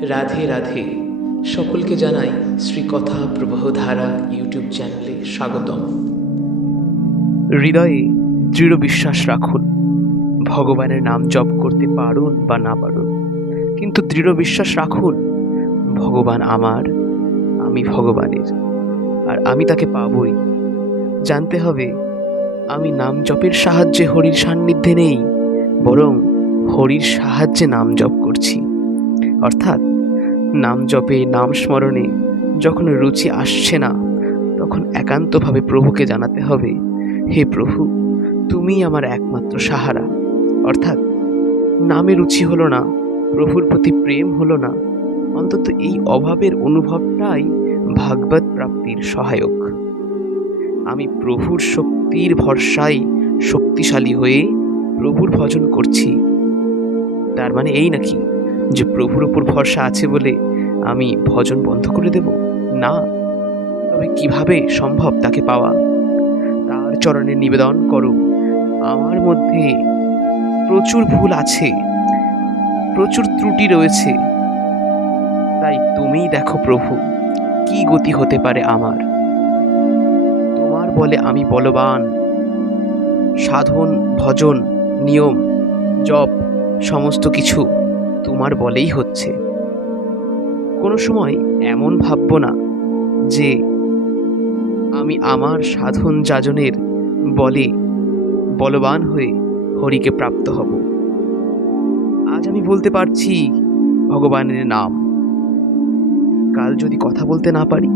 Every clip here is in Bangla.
রাধে রাধে। সকলকে জানাই শ্রীকথা প্রবাহধারা ইউটিউব চ্যানেলে স্বাগতম। হৃদয়ে দৃঢ় বিশ্বাস রাখুন। ভগবানের নাম জপ করতে পারুন বা না পারুন। কিন্তু দৃঢ় বিশ্বাস রাখুন, ভগবান আমার, আমি ভগবানের। আর আমি তাকে পাবই। জানতে হবে, আমি নাম জপের সাহায্যে হরির সান্নিধ্যে নেই, বরং হরির সাহায্যে নাম জপ করছি। অর্থাৎ নাম জপে, নাম স্মরণে যখন রুচি আসছে না, তখন একান্তভাবে প্রভুকে জানাতে হবে, হে প্রভু তুমি আমার একমাত্র সাহারা। অর্থাৎ নামে রুচি হলো না, প্রভুর প্রতি প্রেম হলো না, অন্তত এই অভাবের অনুভবটাই ভাগবত প্রাপ্তির সহায়ক। আমি প্রভুর শক্তির ভরসায় শক্তিশালী হয়ে প্রভুর ভজন করছি। তার মানে এই নাকি? যে প্রভুর উপর ভরসা আছে বলে আমি ভজন বন্ধ করে দেব? না। তবে কীভাবে সম্ভব তাকে পাওয়া? তার চরণে নিবেদন করো। আমার মধ্যে প্রচুর ভুল আছে। প্রচুর ত্রুটি রয়েছে। তাই তুমি দেখো প্রভু, কি গতি হতে পারে আমার? তোমার বলে আমি বলবান। সাধন, ভজন, নিয়ম, জপ, সমস্ত কিছু তোমার বলেই হচ্ছে। কোনো সময় এমন ভাবব না যে, আমি আমার সাধন যাজনের বলে বলবান হয়ে হরিকে প্রাপ্ত হব। আজ আমি বলতে পারছি ভগবানের নাম। কাল যদি কথা বলতে না পারি?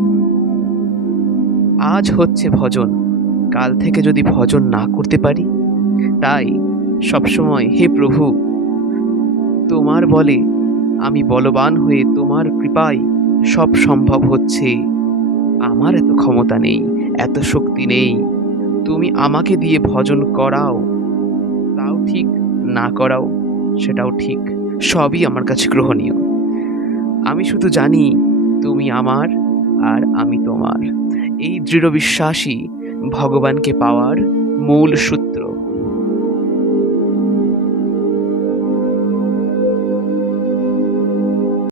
আজ হচ্ছে ভজন। কাল থেকে যদি ভজন না করতে পারি? তাই সবসময় হে প্রভু তোমার বলে, আমি বলবান হয়ে তোমার কৃপায় সব সম্ভব হচ্ছে। আমার এত ক্ষমতা নেই, এত শক্তি নেই। তুমি আমাকে দিয়ে ভজন করাও, তাও ঠিক না করাও, সেটাও ঠিক, সবই আমার কাছে গ্রহণীয়। আমি শুধু জানি, তুমি আমার আর আমি তোমার। এই দৃঢ় বিশ্বাসই ভগবানকে পাওয়ার মূল সূত্র।